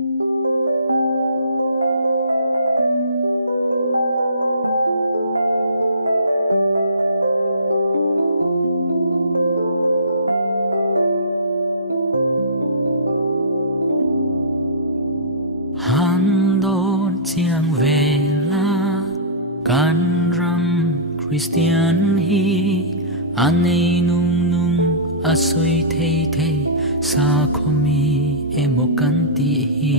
Handon chiang về la can ram Christian hi anei nung nung asoi thei thei sa khomi emokan ti hi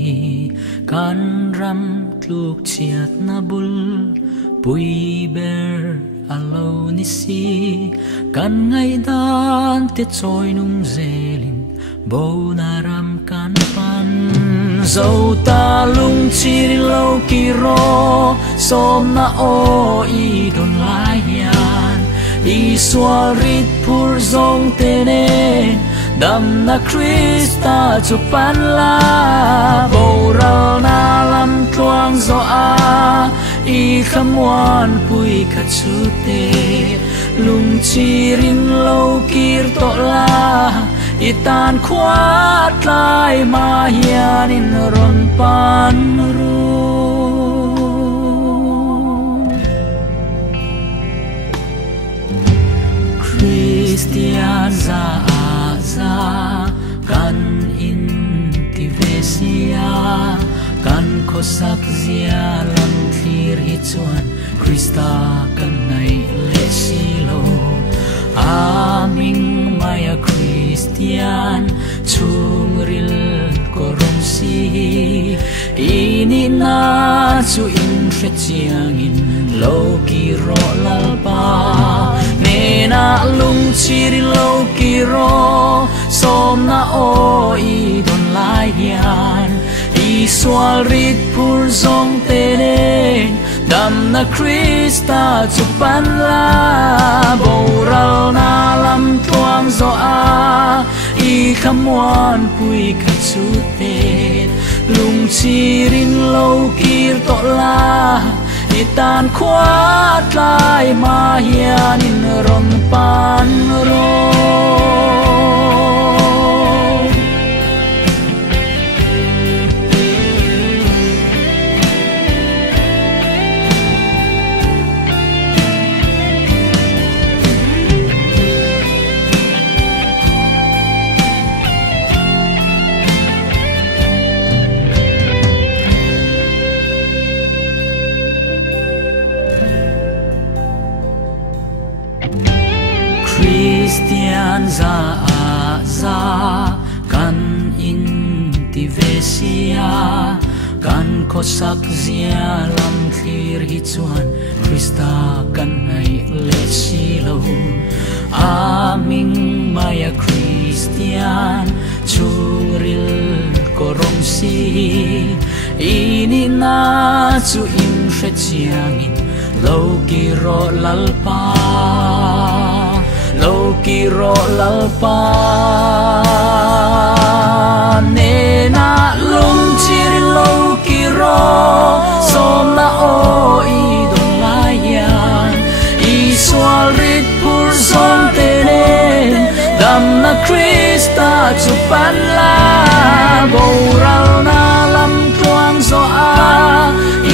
kan ram tluk chiat na bul pui ber alo ni si kan ngai dan te choi nung zelin bo na ram kan pan dâu ta lung chi lâu kỳ ro som na o i don lai yan i xua rit pur zong te ne đam na Krista chu pan la bầu rau na lam chuang zo a i kham wan pui kha chu te lung chi rin lâu kir to la i tan khoát lai ma hian in ron pan ru Christian za a za kan in ti vesia kan khosak zia lam thlir hi chuan Krista kan ngai le silo aming maya Christian chung ril korong si ini na chu in hre chiang in lo ki ro lal pa ne na lung chi ri lo ki ro som na o i don lai yan i swal rit pur zong te ne dam na Krista chu pan la bo rau na lam tuang zo a i kham wan pui kha chu te lung chi rin lo kir to la i tan khoát lai ma hian in ron pan ro Christian za a za kan in ti vesia kan khosak zia lam thlir hi chuan Krista kan ngai le silo aming maya Christian churil korong si ini na chu in hre chiang in lo ki ro lal pa lo ki ro lal pa ne na lung chi lo ki ro som na o i don lai yan i swal rit pur zong te ne dam na Krista chu pan la bo rau na lam tuang zo a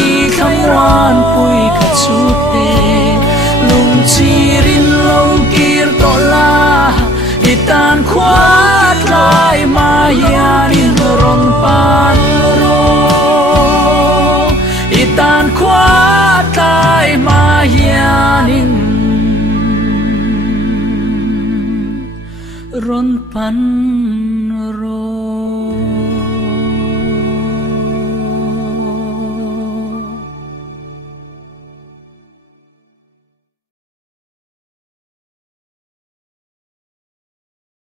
i kham wan pui kha chu te lung chi rin lo kir to la i tan khoát lai ma hian in ron pan ro i tan khoát lai ma hian in ron pan